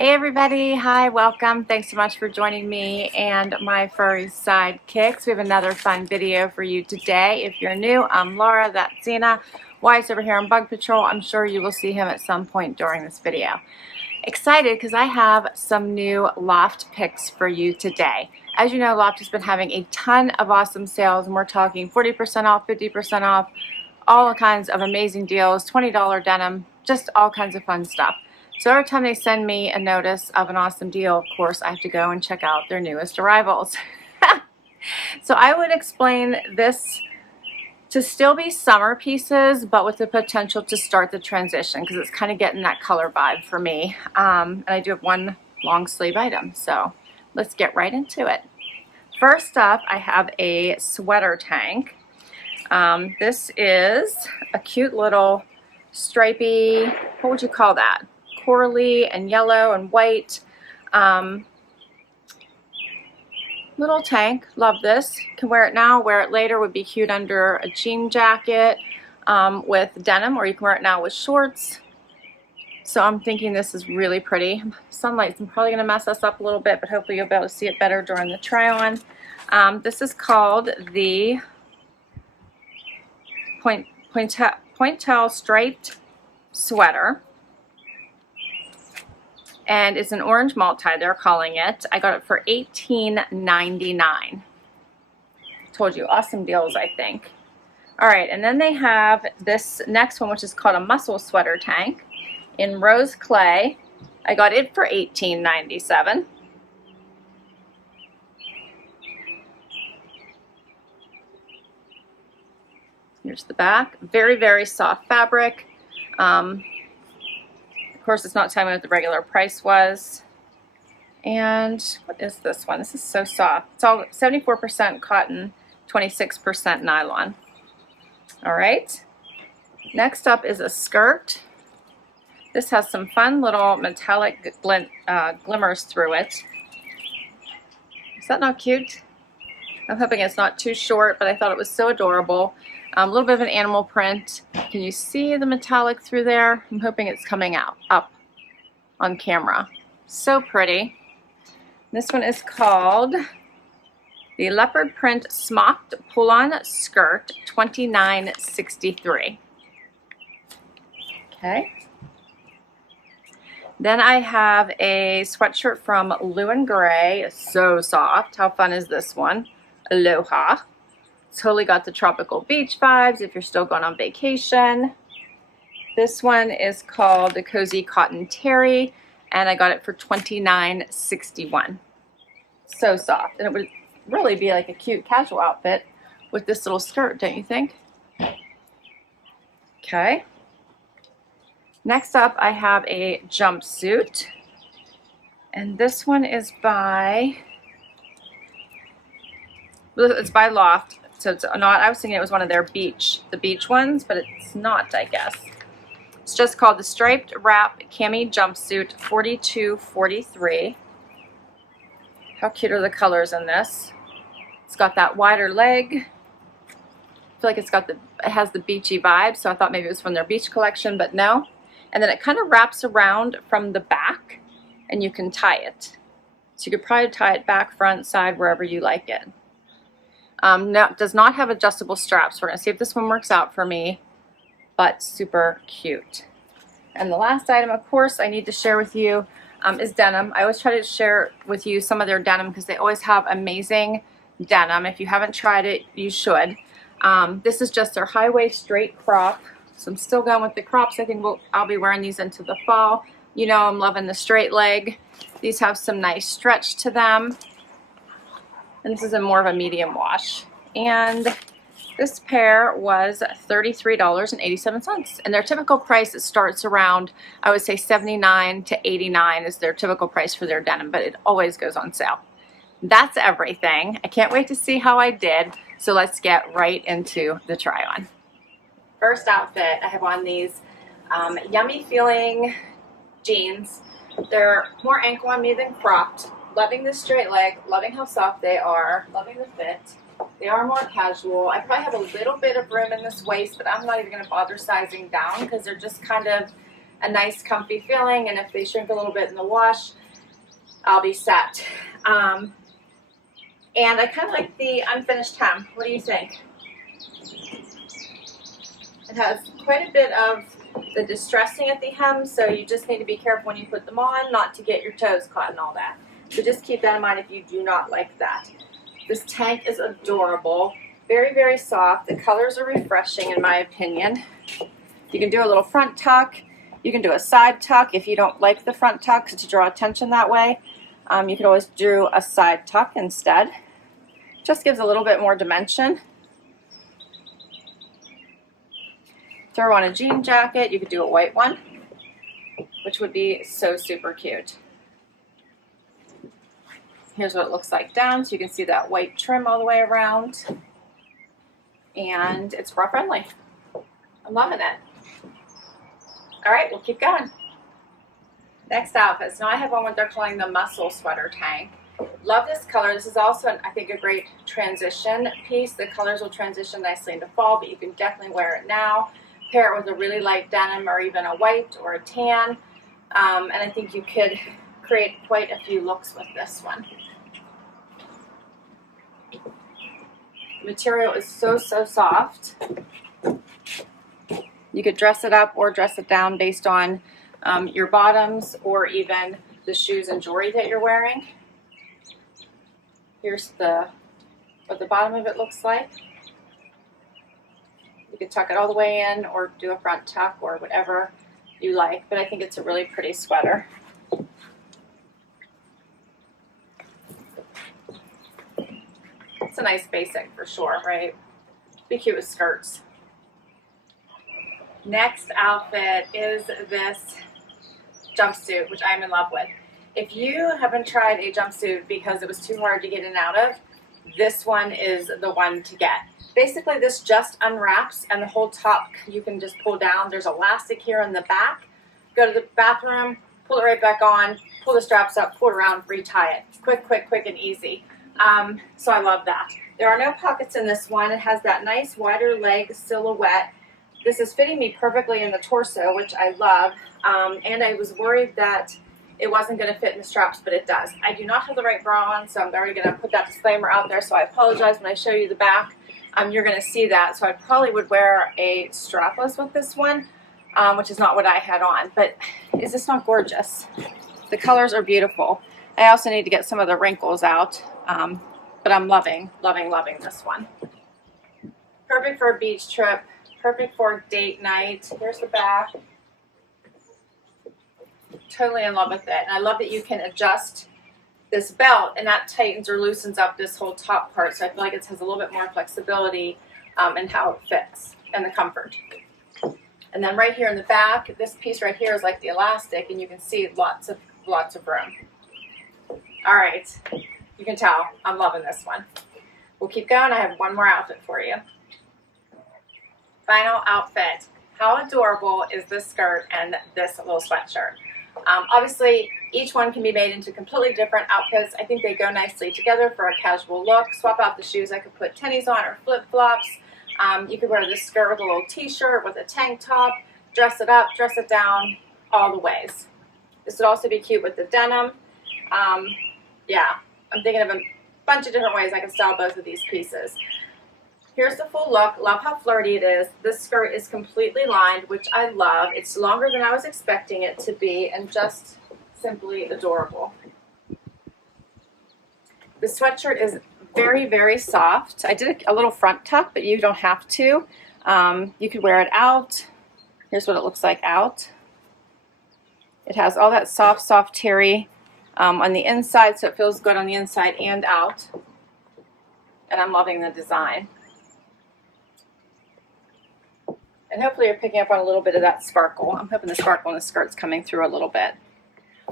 Hey everybody, hi, welcome. Thanks so much for joining me and my furry sidekicks. We have another fun video for you today. If you're new, I'm Laura, that's Zena. Wyatt's over here on Bug Patrol. I'm sure you will see him at some point during this video. Excited because I have some new Loft picks for you today. As you know, Loft has been having a ton of awesome sales, and we're talking 40% off, 50% off, all kinds of amazing deals, $20 denim, just all kinds of fun stuff. So every time they send me a notice of an awesome deal, of course, I have to go and check out their newest arrivals. So I would explain this to still be summer pieces, but with the potential to start the transition because it's kind of getting that color vibe for me. And I do have one long sleeve item, so let's get right into it. First up, I have a sweater tank. This is a cute little stripy, what would you call that? Corally and yellow and white little tank. Love this. Can wear it now, wear it later. Would be cute under a jean jacket with denim, or you can wear it now with shorts. So I'm thinking this is really pretty. Sunlight's probably going to mess us up a little bit, but hopefully you'll be able to see it better during the try on. This is called the pointelle striped sweater. And it's an orange multi, they're calling it. I got it for $18.99. Told you, awesome deals, I think. All right, and then they have this next one, which is called a muscle sweater tank in rose clay. I got it for $18.97. Here's the back. Very, very soft fabric. Of course, it's not telling me what the regular price was. And what is this one? This is so soft. It's all 74% cotton, 26% nylon. All right. Next up is a skirt. This has some fun little metallic glimmers through it. Is that not cute? I'm hoping it's not too short, but I thought it was so adorable. A little bit of an animal print. Can you see the metallic through there? I'm hoping it's coming out up on camera. So pretty. This one is called the leopard print smocked pull-on skirt, $29.63. Okay. Then I have a sweatshirt from Lou & Grey. So soft. How fun is this one? Aloha. Totally got the tropical beach vibes if you're still going on vacation. This one is called the Cozy Cotton Terry, and I got it for $29.61. So soft, and it would really be like a cute casual outfit with this little skirt, don't you think? Okay. Next up, I have a jumpsuit, and this one is by Loft. So it's not, I was thinking it was one of their the beach ones, but it's not, I guess. It's just called the Striped Wrap Cami Jumpsuit, $42.43. How cute are the colors in this? It's got that wider leg. I feel like it has the beachy vibe, so I thought maybe it was from their beach collection, but no. And then it kind of wraps around from the back, and you can tie it. So you could probably tie it back, front, side, wherever you like it. No, it does not have adjustable straps. We're going to see if this one works out for me, but super cute. And the last item, of course, I need to share with you is denim. I always try to share with you some of their denim because they always have amazing denim. If you haven't tried it, you should. This is just their high waist straight crop. So I'm still going with the crops. I think I'll be wearing these into the fall. You know, I'm loving the straight leg. These have some nice stretch to them. And this is a more of a medium wash. And this pair was $33.87. And their typical price, it starts around, I would say $79 to $89 is their typical price for their denim, but it always goes on sale. That's everything. I can't wait to see how I did. So let's get right into the try on. First outfit, I have on these yummy feeling jeans. They're more ankle on me than cropped. Loving the straight leg, loving how soft they are, loving the fit. They are more casual. I probably have a little bit of room in this waist, but I'm not even going to bother sizing down because they're just kind of a nice comfy feeling, and if they shrink a little bit in the wash, I'll be set. And I kind of like the unfinished hem. What do you think? It has quite a bit of the distressing at the hem, so you just need to be careful when you put them on not to get your toes caught and all that. So just keep that in mind if you do not like that. This tank is adorable. Very, very soft. The colors are refreshing in my opinion. You can do a little front tuck. You can do a side tuck if you don't like the front tuck to draw attention that way. You could always do a side tuck instead. Just gives a little bit more dimension. Throw on a jean jacket. You could do a white one, which would be so super cute. Here's what it looks like down, so you can see that white trim all the way around. And it's bra friendly. I'm loving it. All right, we'll keep going. Next outfits. Now I have one what they're calling the muscle sweater tank. Love this color. This is also, I think, a great transition piece. The colors will transition nicely into fall, but you can definitely wear it now. Pair it with a really light denim or even a white or a tan. And I think you could create quite a few looks with this one. The material is so, so soft. You could dress it up or dress it down based on your bottoms or even the shoes and jewelry that you're wearing. Here's what the bottom of it looks like. You could tuck it all the way in or do a front tuck or whatever you like, but I think it's a really pretty sweater. It's a nice basic for sure, right? Be cute with skirts. Next outfit is this jumpsuit, which I'm in love with. If you haven't tried a jumpsuit because it was too hard to get in and out of, this one is the one to get. Basically, this just unwraps and the whole top you can just pull down. There's elastic here in the back. Go to the bathroom, pull it right back on, pull the straps up, pull it around, retie it. Quick, quick, quick and easy. So I love that. There are no pockets in this one. It has that nice wider leg silhouette. This is fitting me perfectly in the torso, which I love. And I was worried that it wasn't going to fit in the straps, but it does. I do not have the right bra on, so I'm already going to put that disclaimer out there. So I apologize when I show you the back. You're going to see that. So I probably would wear a strapless with this one, which is not what I had on. But is this not gorgeous? The colors are beautiful. I also need to get some of the wrinkles out, but I'm loving, loving, loving this one. Perfect for a beach trip. Perfect for date night. Here's the back. Totally in love with it. And I love that you can adjust this belt and that tightens or loosens up this whole top part. So I feel like it has a little bit more flexibility in how it fits and the comfort. And then right here in the back, this piece right here is like the elastic and you can see lots of room. All right, you can tell I'm loving this one. We'll keep going. I have one more outfit for you. Final outfit. How adorable is this skirt and this little sweatshirt? Obviously, each one can be made into completely different outfits. I think they go nicely together for a casual look. Swap out the shoes. I could put tennies on or flip-flops. You could wear this skirt with a little t-shirt, with a tank top, dress it up, dress it down, all the ways. This would also be cute with the denim. Yeah, I'm thinking of a bunch of different ways I can style both of these pieces. Here's the full look. Love how flirty it is. This skirt is completely lined, which I love. It's longer than I was expecting it to be and just simply adorable. The sweatshirt is very, very soft. I did a little front tuck, but you don't have to. You could wear it out. Here's what it looks like out. It has all that soft, soft terry on the inside, so it feels good on the inside and out. And I'm loving the design. And hopefully you're picking up on a little bit of that sparkle. I'm hoping the sparkle in the skirt's coming through a little bit.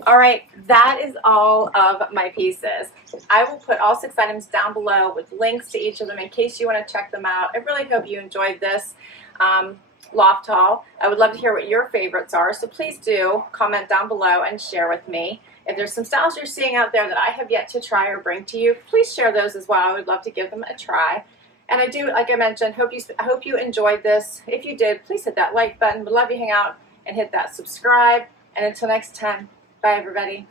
All right, that is all of my pieces. I will put all 6 items down below with links to each of them in case you want to check them out. I really hope you enjoyed this loft haul. I would love to hear what your favorites are, so please do comment down below and share with me. If there's some styles you're seeing out there that I have yet to try or bring to you, please share those as well. I would love to give them a try. And I do, like I mentioned, hope you enjoyed this. If you did, please hit that like button. Would love to hang out and hit that subscribe. And until next time, bye everybody.